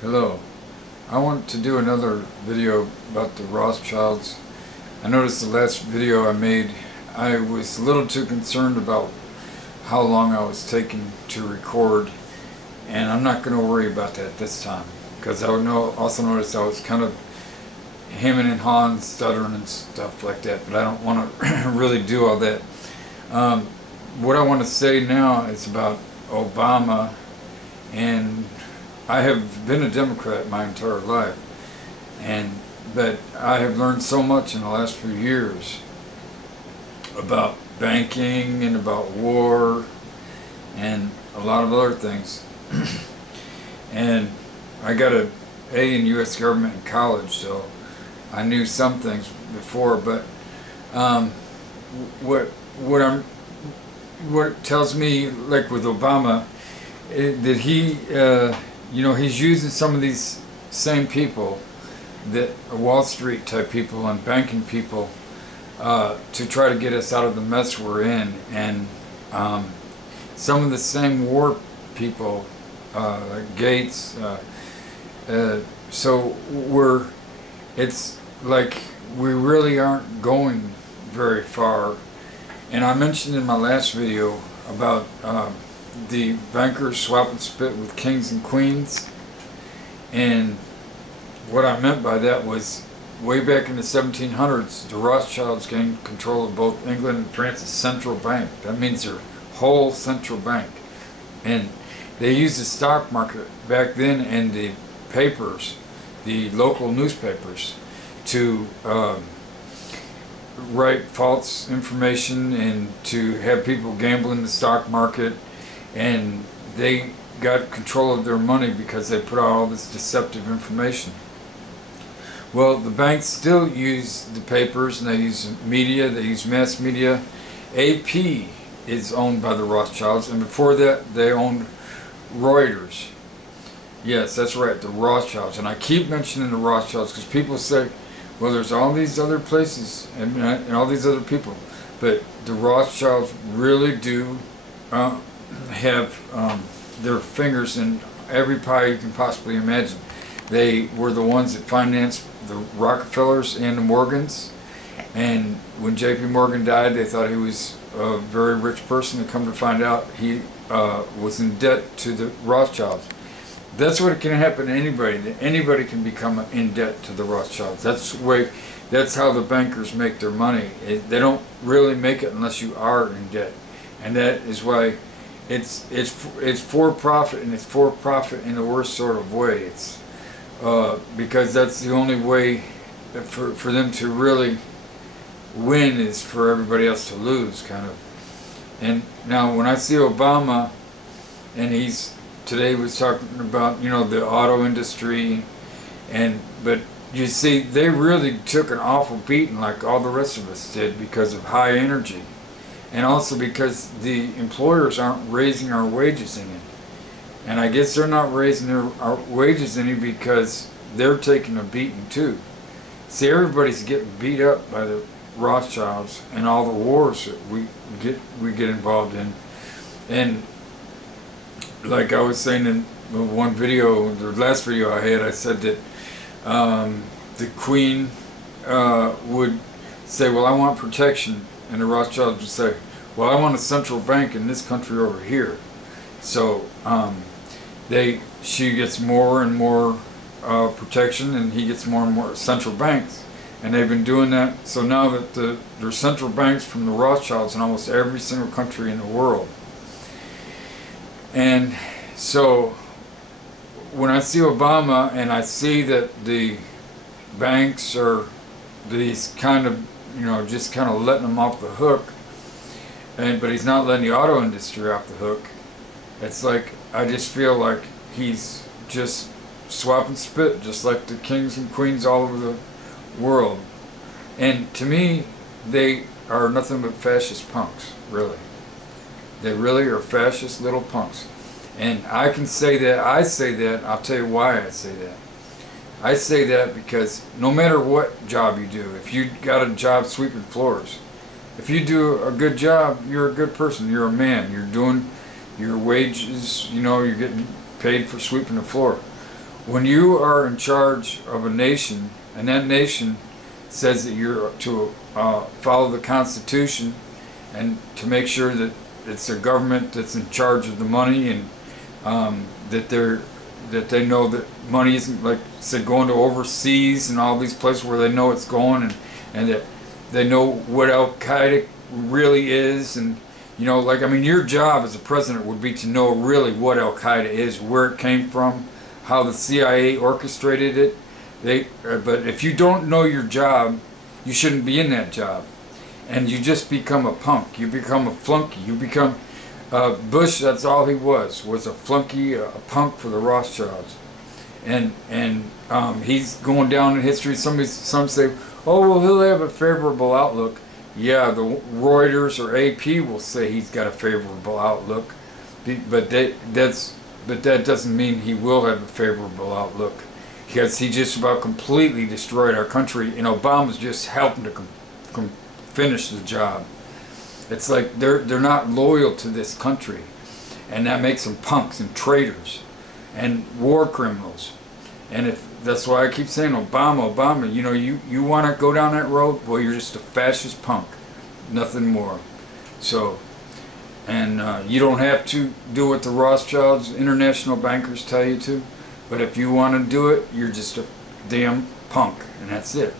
Hello. I want to do another video about the Rothschilds. I noticed the last video I made, I was a little too concerned about how long I was taking to record, and I'm not going to worry about that this time, because I also noticed I was kind of hemming and hawing, stuttering and stuff like that, but I don't want to really do all that. What I want to say now is about Obama, and I have been a Democrat my entire life, but I have learned so much in the last few years about banking and about war and a lot of other things. And I got an A in U.S. government in college, so I knew some things before. But what it tells me, like with Obama, that he he's using some of these same people, that are Wall Street type people and banking people, to try to get us out of the mess we're in, and some of the same war people, like Gates. So it's like we really aren't going very far. And I mentioned in my last video about the bankers swap and spit with kings and queens, and what I meant by that was, way back in the 1700s, the Rothschilds gained control of both England and France's central bank. That means their whole central bank. And they used the stock market back then and the papers, the local newspapers, to write false information and to have people gamble in the stock market, and they got control of their money because they put out all this deceptive information. Well, the banks still use the papers, and they use media, they use mass media. AP is owned by the Rothschilds, and before that they owned Reuters. Yes, that's right, the Rothschilds. And I keep mentioning the Rothschilds because people say, well, there's all these other places and all these other people, but the Rothschilds really do have their fingers in every pie you can possibly imagine. They were the ones that financed the Rockefellers and the Morgans, and when J.P. Morgan died, they thought he was a very rich person, and come to find out he was in debt to the Rothschilds. That's what can happen to anybody. Anybody can become in debt to the Rothschilds. That's how the bankers make their money. They don't really make it unless you are in debt, and that is why it's for profit, and it's for profit in the worst sort of way. It's because that's the only way for them to really win, is for everybody else to lose, kind of. And now when I see Obama, and today was talking about, the auto industry, but you see, they really took an awful beating like all the rest of us did because of high energy, and also because the employers aren't raising our wages any. And I guess they're not raising our wages any because they're taking a beating too. See, everybody's getting beat up by the Rothschilds and all the wars that we get involved in. And like I was saying in one video, the last video I had, I said that the Queen would say, well, I want protection, and the Rothschilds would say, well, I want a central bank in this country over here. So she gets more and more protection, and he gets more and more central banks, and they've been doing that. So now that there's central banks from the Rothschilds in almost every single country in the world. And so when I see Obama and I see that the banks are these kind of, just kind of letting them off the hook, but he's not letting the auto industry off the hook, it's like, I just feel like he's just swap and spit, just like the kings and queens all over the world. And to me, they are nothing but fascist punks, really. They really are fascist little punks. And I can say that, I'll tell you why I say that. I say that because no matter what job you do, if you got a job sweeping floors, if you do a good job, you're a good person, you're a man, you're doing your wages, you're getting paid for sweeping the floor. when you are in charge of a nation, and that nation says that you're to follow the Constitution and to make sure that it's a government that's in charge of the money, and that they know that money isn't, like I said, going to overseas and all these places where they know it's going, and that they know what Al Qaeda really is, and you know, like, I mean, your job as a president would be to know really what Al Qaeda is, where it came from, how the CIA orchestrated it. But if you don't know your job, you shouldn't be in that job, and you just become a punk. You become a flunky. You become Bush. That's all he was a flunky, a punk for the Rothschilds, and he's going down in history. Some say, oh well, he'll have a favorable outlook. Yeah, the Reuters or AP will say he's got a favorable outlook, but that doesn't mean he will have a favorable outlook, because he just about completely destroyed our country, and Obama's just helping to finish the job. It's like they're not loyal to this country, and that makes them punks and traitors and war criminals. And if that's why I keep saying Obama, you know, you want to go down that road, well, you're just a fascist punk, nothing more. So, and you don't have to do what the Rothschilds, international bankers, tell you to, but if you want to do it, you're just a damn punk, and that's it.